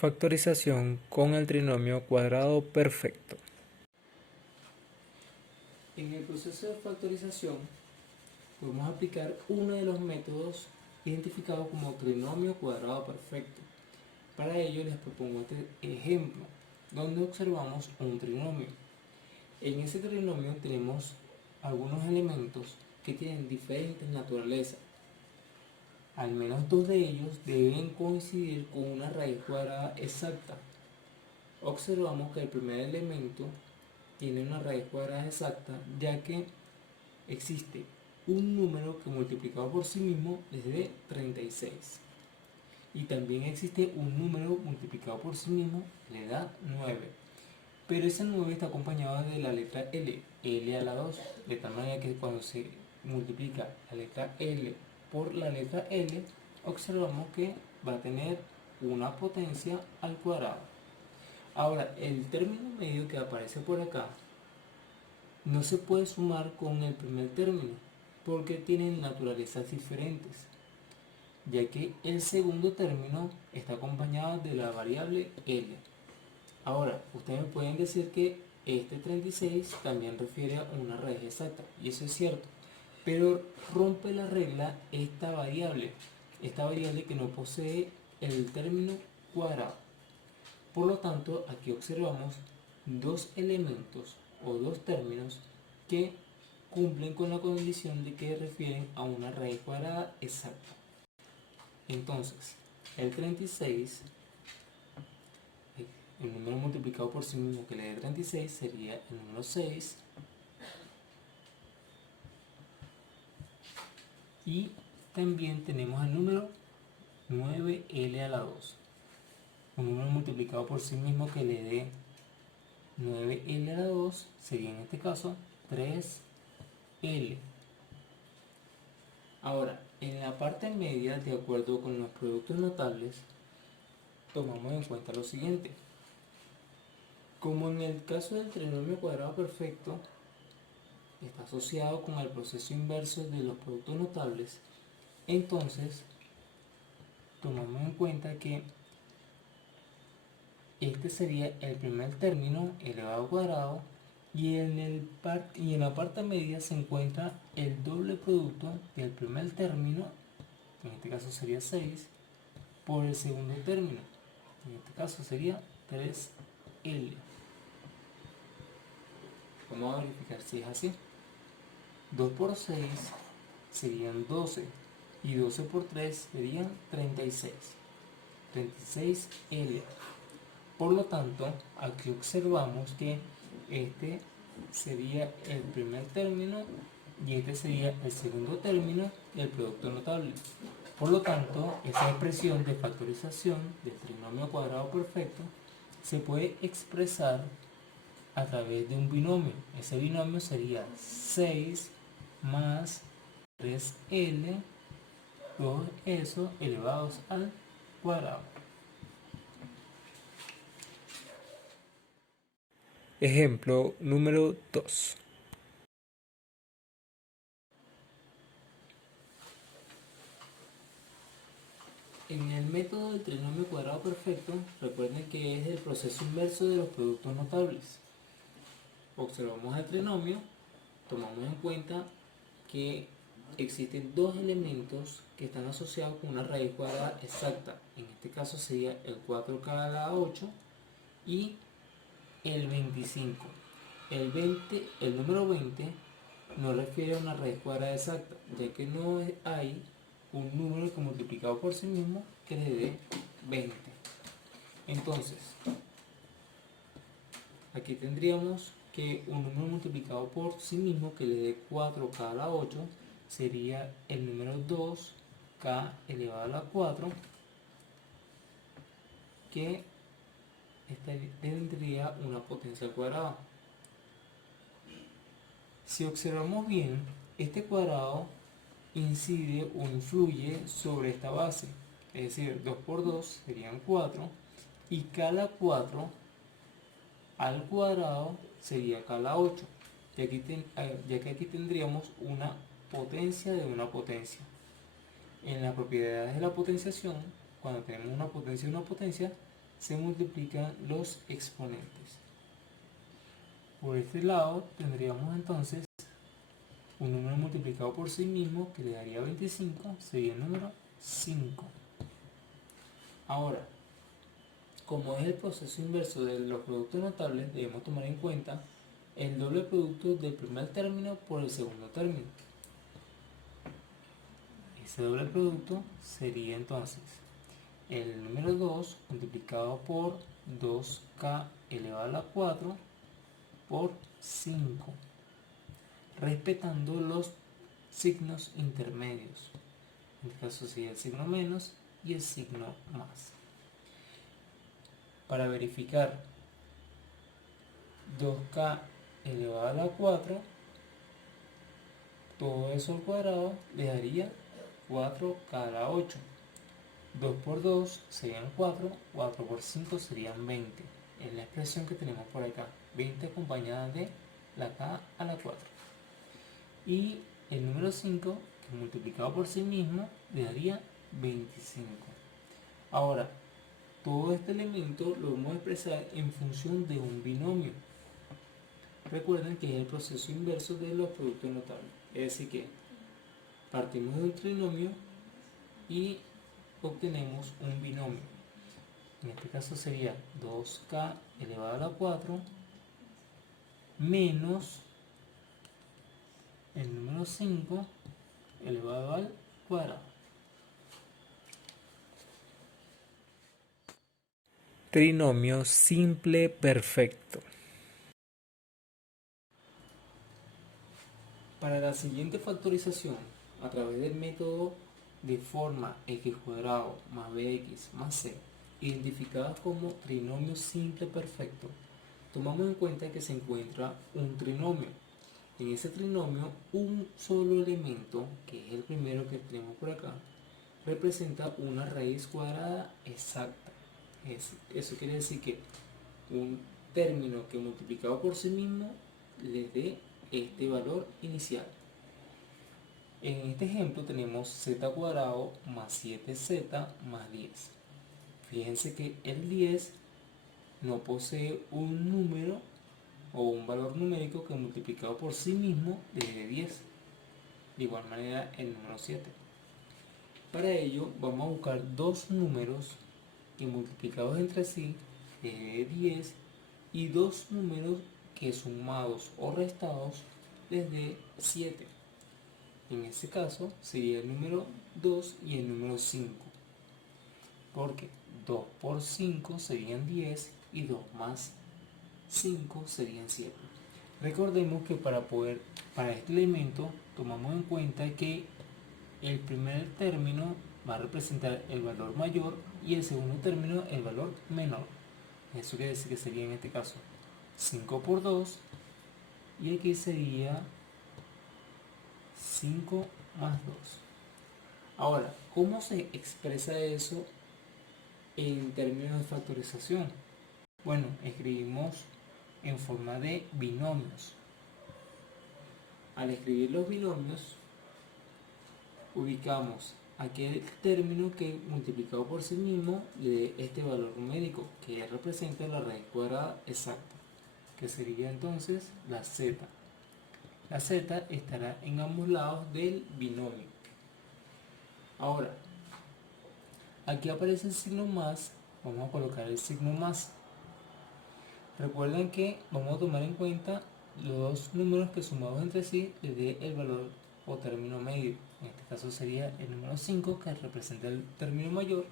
Factorización con el trinomio cuadrado perfecto. En el proceso de factorización podemos aplicar uno de los métodos identificados como trinomio cuadrado perfecto. Para ello les propongo este ejemplo, donde observamos un trinomio. En ese trinomio tenemos algunos elementos que tienen diferentes naturalezas. Al menos dos de ellos deben coincidir con una raíz cuadrada exacta. Observamos que el primer elemento tiene una raíz cuadrada exacta, ya que existe un número que multiplicado por sí mismo es de 36. Y también existe un número multiplicado por sí mismo le da 9. Pero ese 9 está acompañado de la letra L, L a la 2, de tal manera que cuando se multiplica la letra L por la letra L, observamos que va a tener una potencia al cuadrado. Ahora, el término medio que aparece por acá no se puede sumar con el primer término porque tienen naturalezas diferentes, ya que el segundo término está acompañado de la variable L. Ahora, ustedes me pueden decir que este 36 también refiere a una raíz exacta, y eso es cierto, pero rompe la regla esta variable que no posee el término cuadrado. Por lo tanto, aquí observamos dos elementos o dos términos que cumplen con la condición de que refieren a una raíz cuadrada exacta. Entonces, el 36, el número multiplicado por sí mismo que le dé 36 sería el número 6. Y también tenemos el número 9L a la 2. Un número multiplicado por sí mismo que le dé 9L a la 2 sería en este caso 3L. Ahora, en la parte media, de acuerdo con los productos notables, tomamos en cuenta lo siguiente. Como en el caso del trinomio cuadrado perfecto está asociado con el proceso inverso de los productos notables, entonces tomamos en cuenta que este sería el primer término elevado al cuadrado, y en la parte media se encuentra el doble producto del primer término, en este caso sería 6, por el segundo término, en este caso sería 3L. Vamos a verificar si es así. 2 por 6 serían 12 y 12 por 3 serían 36. 36L. Por lo tanto, aquí observamos que este sería el primer término y este sería el segundo término del producto notable. Por lo tanto, esa expresión de factorización del trinomio cuadrado perfecto se puede expresar a través de un binomio. Ese binomio sería 6 más 3L, todo eso elevados al cuadrado. Ejemplo número 2. En el método del trinomio cuadrado perfecto, recuerden que es el proceso inverso de los productos notables. Observamos el trinomio, tomamos en cuenta que existen dos elementos que están asociados con una raíz cuadrada exacta. En este caso sería el 4k a la 8 y el 25. El número 20 no refiere a una raíz cuadrada exacta, ya que no hay un número que multiplicado por sí mismo que le dé 20. Entonces, aquí tendríamos que un número multiplicado por sí mismo que le dé 4k a la 8 sería el número 2k elevado a la 4, que tendría una potencia al cuadrado. Si observamos bien, este cuadrado incide o influye sobre esta base, es decir, 2 por 2 serían 4 y k a la 4 al cuadrado sería k a la 8, ya que aquí tendríamos una potencia de una potencia. En las propiedades de la potenciación, cuando tenemos una potencia y una potencia, se multiplican los exponentes. Por este lado tendríamos entonces un número multiplicado por sí mismo que le daría 25, sería el número 5. Ahora, como es el proceso inverso de los productos notables, debemos tomar en cuenta el doble producto del primer término por el segundo término. Ese doble producto sería entonces el número 2 multiplicado por 2k elevado a la 4 por 5, respetando los signos intermedios. En este caso sería el signo menos y el signo más. Para verificar 2k elevado a la 4, todo eso al cuadrado le daría 4k a la 8. 2 por 2 serían 4, 4 por 5 serían 20. Es la expresión que tenemos por acá, 20 acompañada de la k a la 4. Y el número 5, que multiplicado por sí mismo, le daría 25. Ahora, todo este elemento lo vamos a expresar en función de un binomio. Recuerden que es el proceso inverso de los productos notables. Es decir que partimos de un trinomio y obtenemos un binomio. En este caso sería 2k elevado a la 4 menos el número 5 elevado al cuadrado. Trinomio simple perfecto. Para la siguiente factorización, a través del método de forma x cuadrado más bx más c, identificadas como trinomio simple perfecto, tomamos en cuenta que se encuentra un trinomio. En ese trinomio, un solo elemento, que es el primero que tenemos por acá, representa una raíz cuadrada exacta. Eso quiere decir que un término que multiplicado por sí mismo le dé este valor inicial. En este ejemplo tenemos z cuadrado más 7z más 10. Fíjense que el 10 no posee un número o un valor numérico que multiplicado por sí mismo le dé 10. De igual manera el número 7. Para ello vamos a buscar dos números que multiplicados entre sí le dé 10 y dos números que sumados o restados les dé 7. En este caso sería el número 2 y el número 5, porque 2 por 5 serían 10 y 2 más 5 serían 7. Recordemos que para este elemento tomamos en cuenta que el primer término va a representar el valor mayor y el segundo término el valor menor. Eso quiere decir que sería en este caso 5 por 2 y aquí sería 5 más 2. Ahora, ¿cómo se expresa eso en términos de factorización? Bueno, escribimos en forma de binomios. Al escribir los binomios, ubicamos aquel término que multiplicado por sí mismo le dé este valor numérico, que representa la raíz cuadrada exacta, que sería entonces la z. La z estará en ambos lados del binomio. Ahora, aquí aparece el signo más, vamos a colocar el signo más. Recuerden que vamos a tomar en cuenta los dos números que sumados entre sí les dé el valor o término medio. En este caso sería el número 5, que representa el término mayor,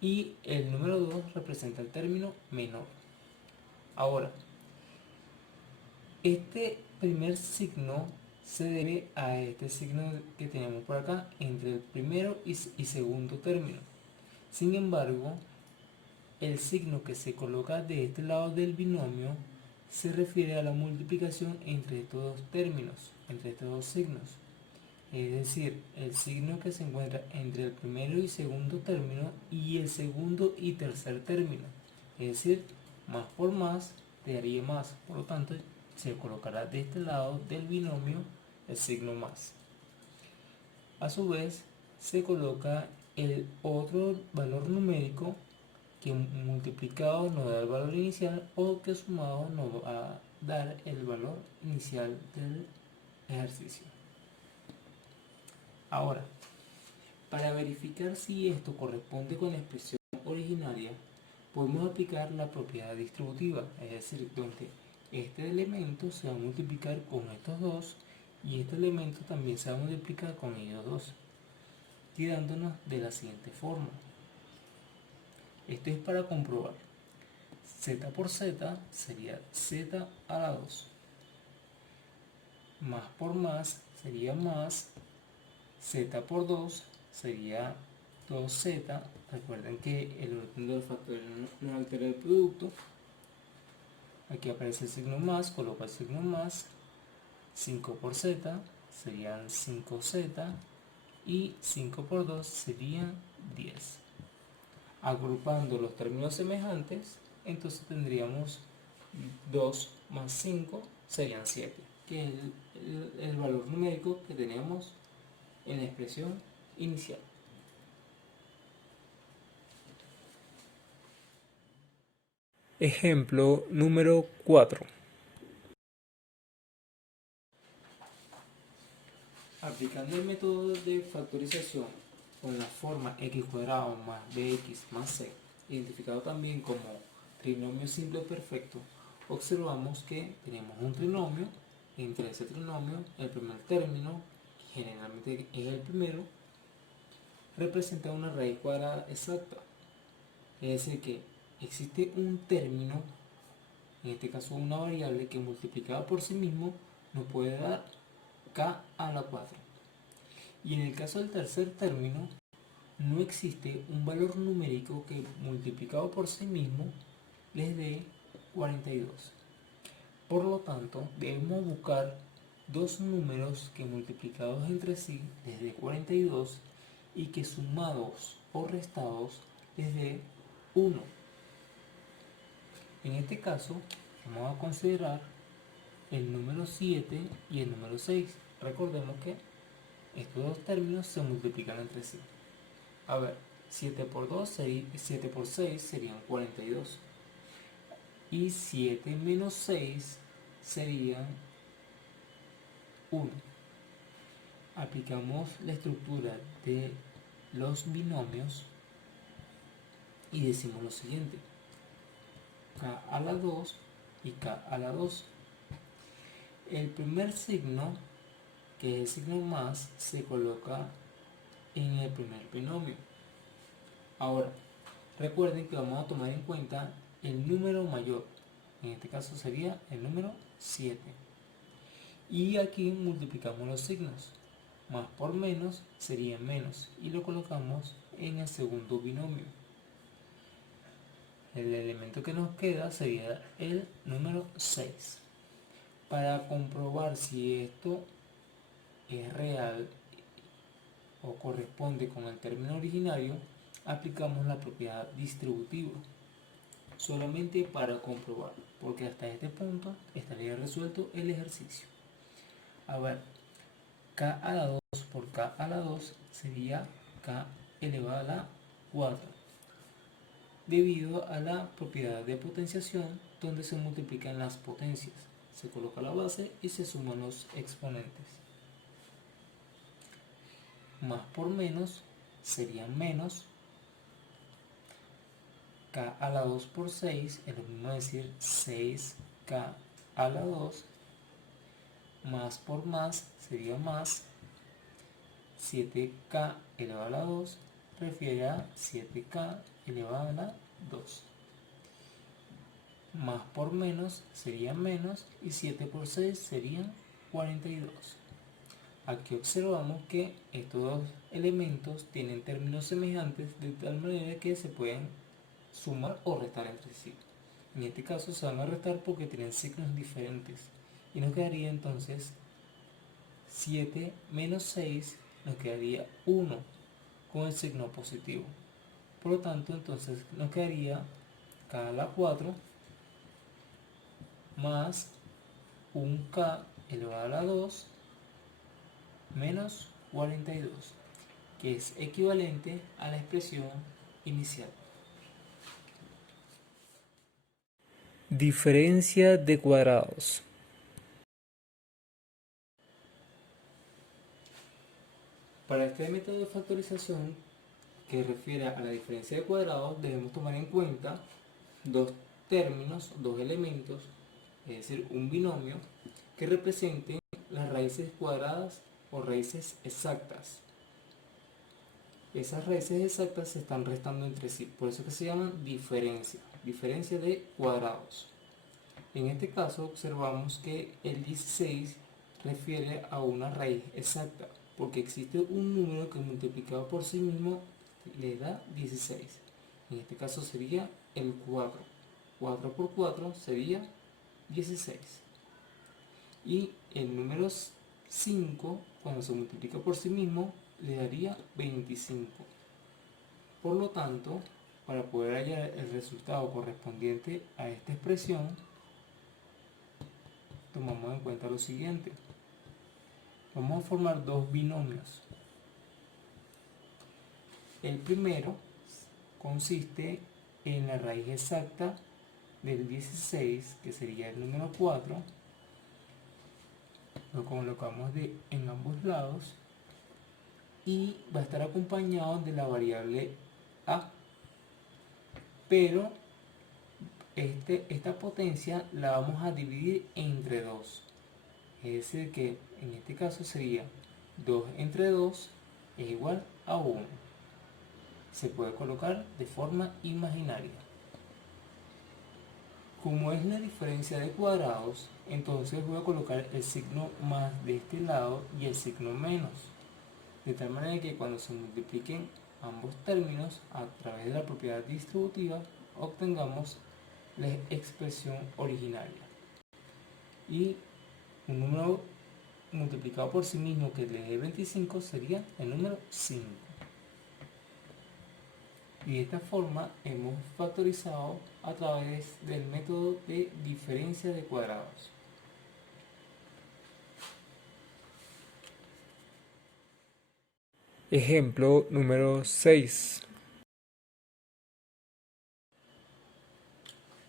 y el número 2 representa el término menor. Ahora, este primer signo se debe a este signo que tenemos por acá entre el primero y segundo término. Sin embargo, el signo que se coloca de este lado del binomio se refiere a la multiplicación entre estos dos términos, entre estos dos signos. Es decir, el signo que se encuentra entre el primero y segundo término y el segundo y tercer término. Es decir, más por más te daría más. Por lo tanto, se colocará de este lado del binomio el signo más. A su vez, se coloca el otro valor numérico que multiplicado nos da el valor inicial o que sumado nos va a dar el valor inicial del ejercicio. Ahora, para verificar si esto corresponde con la expresión originaria, podemos aplicar la propiedad distributiva, es decir, donde este elemento se va a multiplicar con estos dos y este elemento también se va a multiplicar con ellos dos, quedándonos de la siguiente forma. Esto es para comprobar. Z por Z sería Z a la 2. Más por más sería más. Z por 2 sería 2Z. Recuerden que el orden del factorial no altera el producto. Aquí aparece el signo más, coloca el signo más. 5 por Z serían 5Z. Y 5 por 2 serían 10. Agrupando los términos semejantes, entonces tendríamos 2 más 5 serían 7, que es el valor numérico que teníamos en la expresión inicial. Ejemplo número 4. Aplicando el método de factorización con la forma x cuadrado más bx más c, identificado también como trinomio simple perfecto, observamos que tenemos un trinomio. Entre ese trinomio, el primer término, generalmente es el primero, representa una raíz cuadrada exacta. Es decir, que existe un término, en este caso una variable, que multiplicada por sí mismo nos puede dar k a la 4. Y en el caso del tercer término, no existe un valor numérico que multiplicado por sí mismo les dé 42. Por lo tanto, debemos buscar dos números que multiplicados entre sí les dé 42 y que sumados o restados les dé 1. En este caso, vamos a considerar el número 7 y el número 6. Recordemos que estos dos términos se multiplican entre sí. A ver, 7 por 6 serían 42. Y 7 menos 6 serían 1. Aplicamos la estructura de los binomios y decimos lo siguiente: k a la 2 y k a la 2. El primer signo, que es el signo más, se coloca en el primer binomio. Ahora, recuerden que vamos a tomar en cuenta el número mayor. En este caso sería el número 7. Y aquí multiplicamos los signos. Más por menos sería menos. Y lo colocamos en el segundo binomio. El elemento que nos queda sería el número 6. Para comprobar si esto es real o corresponde con el término originario, aplicamos la propiedad distributiva. Solamente para comprobar, porque hasta este punto estaría resuelto el ejercicio. A ver, k a la 2 por k a la 2 sería k elevado a la 4, debido a la propiedad de potenciación, donde se multiplican las potencias, se coloca la base y se suman los exponentes. Más por menos sería menos. K a la 2 por 6 es lo mismo decir 6k a la 2. Más por más sería más. 7k elevado a la 2 refiere a 7k elevado a la 2. Más por menos sería menos y 7 por 6 serían 42. Aquí observamos que estos dos elementos tienen términos semejantes de tal manera que se pueden sumar o restar entre sí. En este caso se van a restar porque tienen signos diferentes. Y nos quedaría entonces 7 menos 6, nos quedaría 1 con el signo positivo. Por lo tanto, entonces nos quedaría k a la 4 más un k elevado a la 2 menos 42, que es equivalente a la expresión inicial. Diferencia de cuadrados. Para este método de factorización que refiere a la diferencia de cuadrados, debemos tomar en cuenta dos términos, dos elementos, es decir, un binomio, que representen las raíces cuadradas o raíces exactas. Esas raíces exactas se están restando entre sí, por eso que se llaman diferencia de cuadrados. En este caso observamos que el 16 refiere a una raíz exacta, porque existe un número que multiplicado por sí mismo le da 16. En este caso sería el 4. 4 por 4 sería 16. Y el número 5, cuando se multiplica por sí mismo, le daría 25. Por lo tanto, para poder hallar el resultado correspondiente a esta expresión, tomamos en cuenta lo siguiente. Vamos a formar dos binomios. El primero consiste en la raíz exacta del 16, que sería el número 4. Lo colocamos en ambos lados y va a estar acompañado de la variable a. Pero esta potencia la vamos a dividir entre 2. Es decir que en este caso sería 2 entre 2 es igual a 1. Se puede colocar de forma imaginaria. Como es la diferencia de cuadrados, entonces voy a colocar el signo más de este lado y el signo menos. De tal manera que cuando se multipliquen ambos términos a través de la propiedad distributiva, obtengamos la expresión originaria. Y un número multiplicado por sí mismo que le dé 25 sería el número 5. Y de esta forma hemos factorizado a través del método de diferencia de cuadrados. Ejemplo número 6.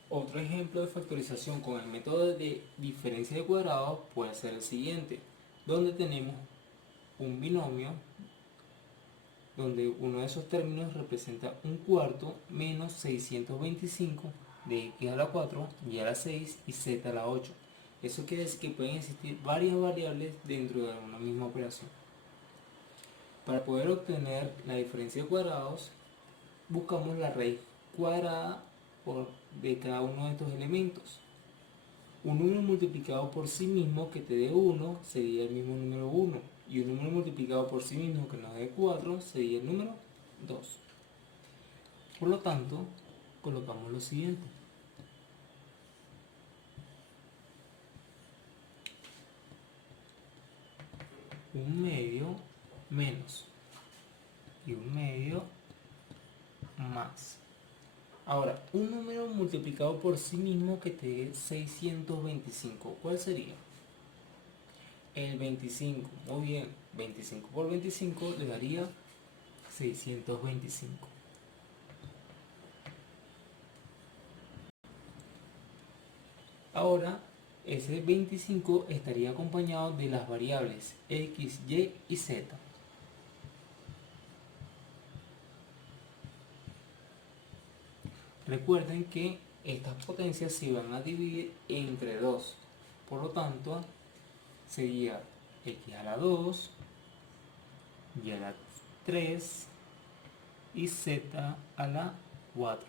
Otro ejemplo de factorización con el método de diferencia de cuadrados puede ser el siguiente, donde tenemos un binomio donde uno de esos términos representa un cuarto menos 625 de x a la 4, y a la 6 y z a la 8. Eso quiere decir que pueden existir varias variables dentro de una misma operación. Para poder obtener la diferencia de cuadrados, buscamos la raíz cuadrada de cada uno de estos elementos. Un número multiplicado por sí mismo que te dé 1 sería el mismo número 1, y un número multiplicado por sí mismo que nos dé 4 sería el número 2. Por lo tanto, colocamos lo siguiente. Un medio menos y un medio más. Ahora, un número multiplicado por sí mismo que te dé 625, ¿cuál sería? El 25. Muy bien, 25 por 25 le daría 625. Ahora, ese 25 estaría acompañado de las variables x, y y z. Recuerden que estas potencias se van a dividir entre 2. Por lo tanto, sería x a la 2, y a la 3 y z a la 4.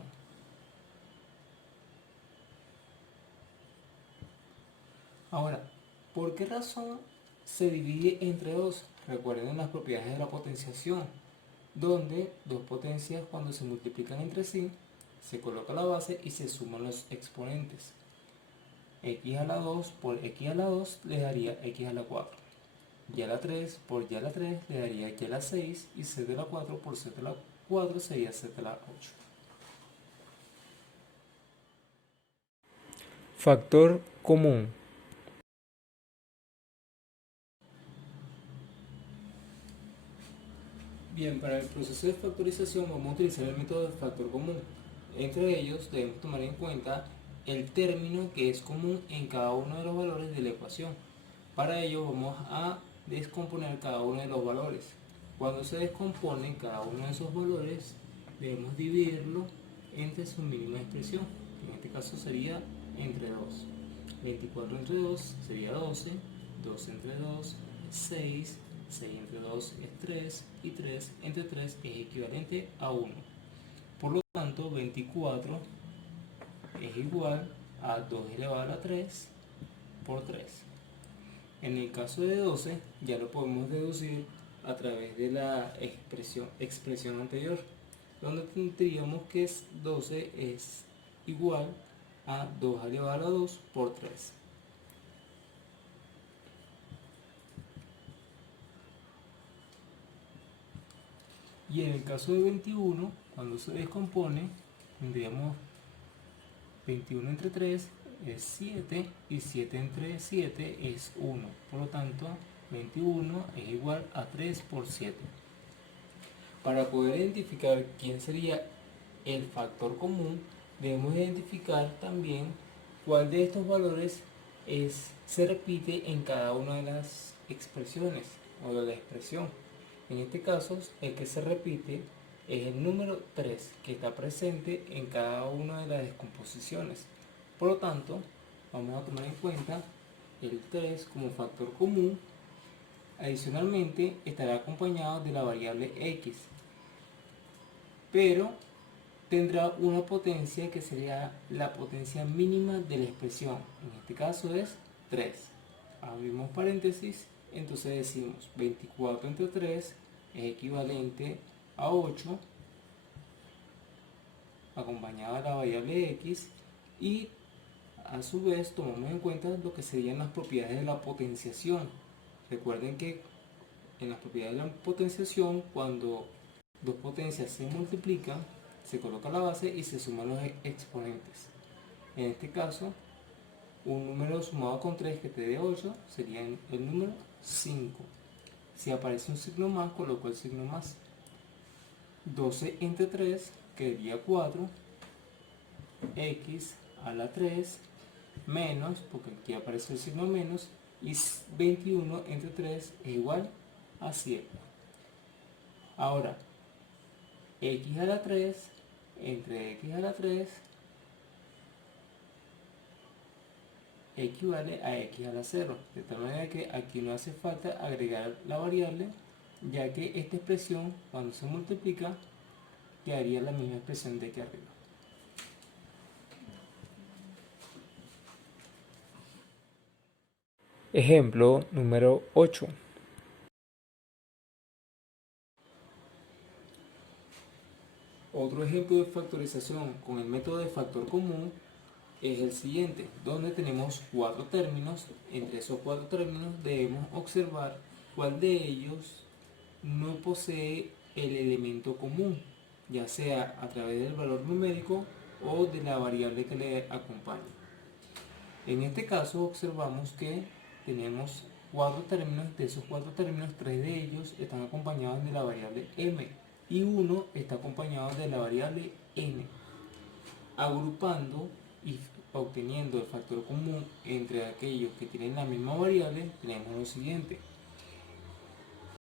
Ahora, ¿por qué razón se divide entre 2? Recuerden las propiedades de la potenciación, donde dos potencias cuando se multiplican entre sí, se coloca la base y se suman los exponentes. X a la 2 por x a la 2 le daría x a la 4. Y a la 3 por y a la 3 le daría y a la 6, y z a la 4 por z a la 4 sería z a la 8. Factor común. Bien, para el proceso de factorización vamos a utilizar el método de factor común. Entre ellos debemos tomar en cuenta el término que es común en cada uno de los valores de la ecuación. Para ello vamos a descomponer cada uno de los valores. Cuando se descompone cada uno de esos valores, debemos dividirlo entre su mínima expresión. En este caso sería entre 2. 24 entre 2 sería 12, 2 entre 2 es 6, 6 entre 2 es 3 y 3 entre 3 es equivalente a 1. Por lo tanto, 24 es igual a 2 elevado a la 3 por 3. En el caso de 12 ya lo podemos deducir a través de la expresión anterior, donde tendríamos que 12 es igual a 2 elevado a la 2 por 3. Y en el caso de 21, cuando se descompone, tendríamos 21 entre 3 es 7 y 7 entre 7 es 1. Por lo tanto, 21 es igual a 3 por 7. Para poder identificar quién sería el factor común, debemos identificar también cuál de estos valores se repite en cada una de las expresiones o de la expresión. En este caso, el que se repite es el número 3, que está presente en cada una de las descomposiciones. Por lo tanto, vamos a tomar en cuenta el 3 como factor común. Adicionalmente, estará acompañado de la variable x, pero tendrá una potencia que sería la potencia mínima de la expresión. En este caso es 3. Abrimos paréntesis, entonces decimos 24 entre 3 es equivalente a 8, acompañado de la variable x, y a su vez tomamos en cuenta lo que serían las propiedades de la potenciación. Recuerden que en las propiedades de la potenciación, cuando dos potencias se multiplican, se coloca la base y se suman los exponentes. En este caso, un número sumado con 3 que te dé 8 sería el número 5. Si aparece un signo más, coloco el signo más. 12 entre 3 quedaría 4, x a la 3 menos, porque aquí aparece el signo menos, y 21 entre 3 es igual a 7. Ahora, x a la 3 entre x a la 3 equivale a x a la 0, de tal manera que aquí no hace falta agregar la variable, ya que esta expresión, cuando se multiplica, quedaría la misma expresión de aquí arriba. Ejemplo número 8. Otro ejemplo de factorización con el método de factor común es el siguiente, donde tenemos 4 términos. Entre esos 4 términos debemos observar cuál de ellos no posee el elemento común, ya sea a través del valor numérico o de la variable que le acompaña. En este caso observamos que tenemos 4 términos. De esos 4 términos, 3 de ellos están acompañados de la variable m y uno está acompañado de la variable n. Agrupando y obteniendo el factor común entre aquellos que tienen la misma variable, tenemos lo siguiente.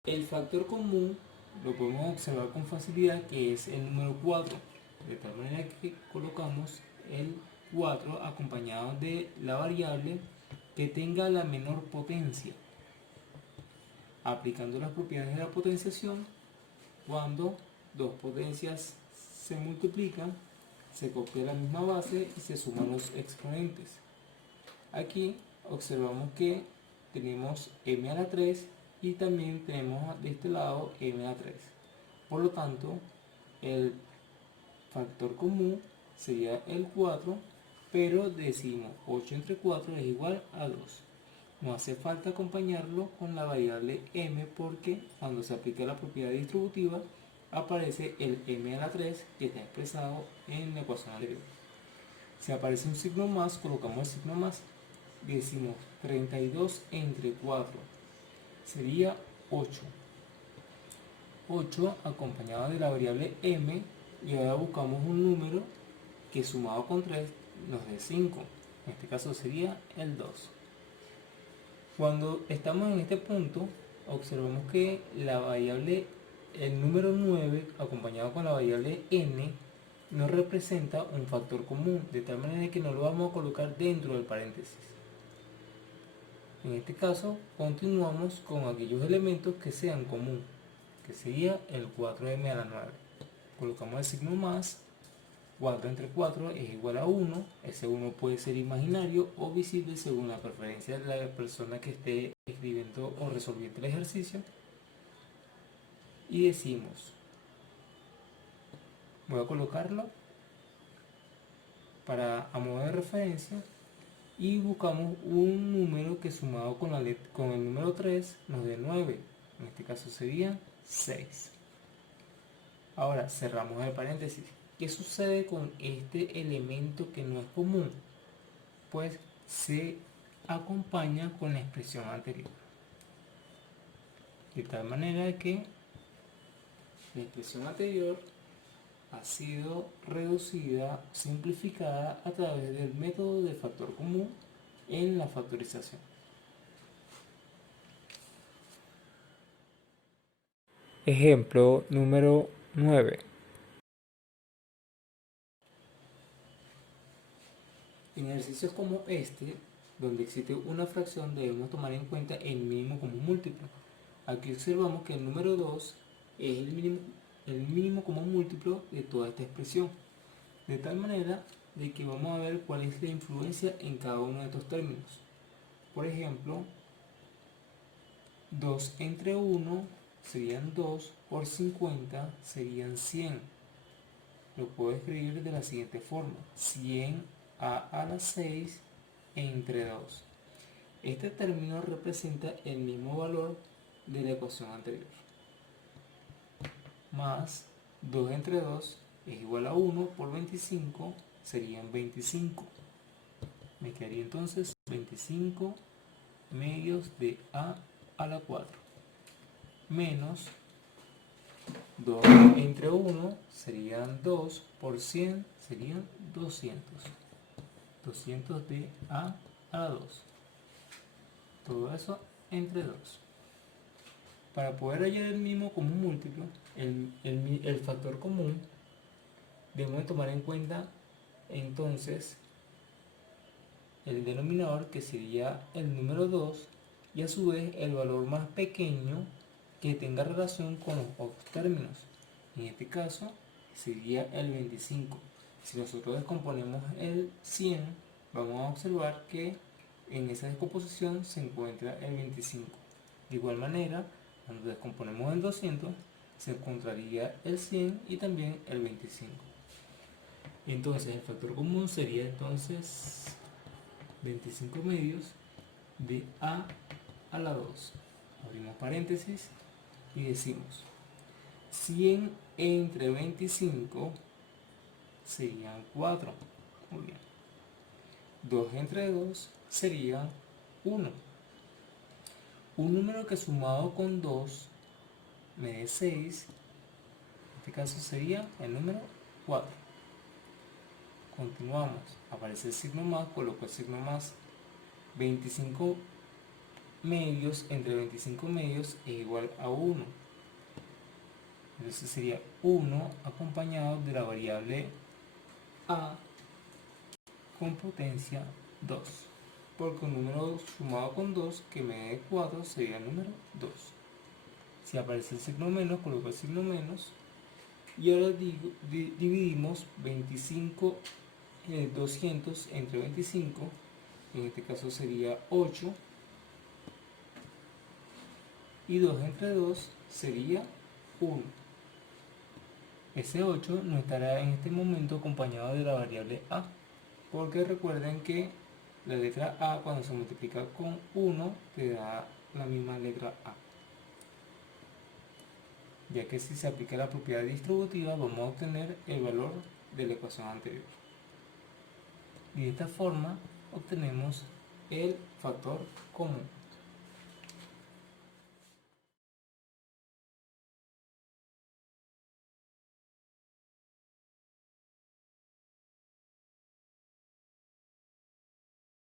El factor común lo podemos observar con facilidad, que es el número 4, de tal manera que colocamos el 4 acompañado de la variable que tenga la menor potencia, aplicando las propiedades de la potenciación. Cuando dos potencias se multiplican, se copia la misma base y se suman los exponentes. Aquí observamos que tenemos m a la 3 y también tenemos de este lado m a la 3. Por lo tanto, el factor común sería el 4, pero decimos 8 entre 4 es igual a 2. No hace falta acompañarlo con la variable m, porque cuando se aplica la propiedad distributiva aparece el m a la 3 que está expresado en la ecuación anterior. Si aparece un signo más, colocamos el signo más. Decimos 32 entre 4 sería 8. 8 acompañado de la variable m, y ahora buscamos un número que sumado con 3 nos dé 5. En este caso sería el 2. Cuando estamos en este punto, observamos que la variable, el número 9, acompañado con la variable n, nos representa un factor común, de tal manera que no lo vamos a colocar dentro del paréntesis. En este caso, continuamos con aquellos elementos que sean común, que sería el 4m a la 9. Colocamos el signo más. 4 entre 4 es igual a 1. Ese 1 puede ser imaginario o visible según la preferencia de la persona que esté escribiendo o resolviendo el ejercicio. Y decimos, voy a colocarlo a modo de referencia, y buscamos un número que sumado con el número 3 nos dé 9. En este caso sería 6. Ahora cerramos el paréntesis. ¿Qué sucede con este elemento que no es común? Pues se acompaña con la expresión anterior. De tal manera que la expresión anterior ha sido reducida, simplificada a través del método de factor común en la factorización. Ejemplo número 9. En ejercicios como este, donde existe una fracción, debemos tomar en cuenta el mínimo común múltiplo. Aquí observamos que el número 2 es el mínimo común múltiplo de toda esta expresión, de tal manera de que vamos a ver cuál es la influencia en cada uno de estos términos. Por ejemplo, 2 entre 1 serían 2, por 50 serían 100. Lo puedo escribir de la siguiente forma: 100a a la 6 entre 2. Este término representa el mismo valor de la ecuación anterior. Más 2 entre 2 es igual a 1 por 25, serían 25. Me quedaría entonces 25 medios de a la 4. Menos 2 entre 1 serían 2 por 100 serían 200. 200 de a la 2. Todo eso entre 2. Para poder hallar el mínimo común múltiplo, el factor común, debemos tomar en cuenta entonces el denominador, que sería el número 2, y a su vez el valor más pequeño que tenga relación con los otros términos. En este caso sería el 25. Si nosotros descomponemos el 100, vamos a observar que en esa descomposición se encuentra el 25. De igual manera, cuando descomponemos el 200, se encontraría el 100 y también el 25. Entonces el factor común sería entonces 25 medios de a la 2. Abrimos paréntesis y decimos 100 entre 25 serían 4. Muy bien. 2 entre 2 sería 1. Un número que sumado con 2 me dé 6, en este caso sería el número 4. Continuamos. Aparece el signo más, coloco el signo más. 25 medios entre 25 medios es igual a 1. Entonces sería 1 acompañado de la variable a con potencia 2. Porque un número sumado con 2 que me dé 4 sería el número 2. Si aparece el signo menos, coloco el signo menos. Y ahora dividimos 200 entre 25. En este caso sería 8. Y 2 entre 2 sería 1. Ese 8 no estará en este momento acompañado de la variable a, porque recuerden que la letra a, cuando se multiplica con 1, te da la misma letra a, ya que si se aplica la propiedad distributiva vamos a obtener el valor de la ecuación anterior. Y de esta forma obtenemos el factor común.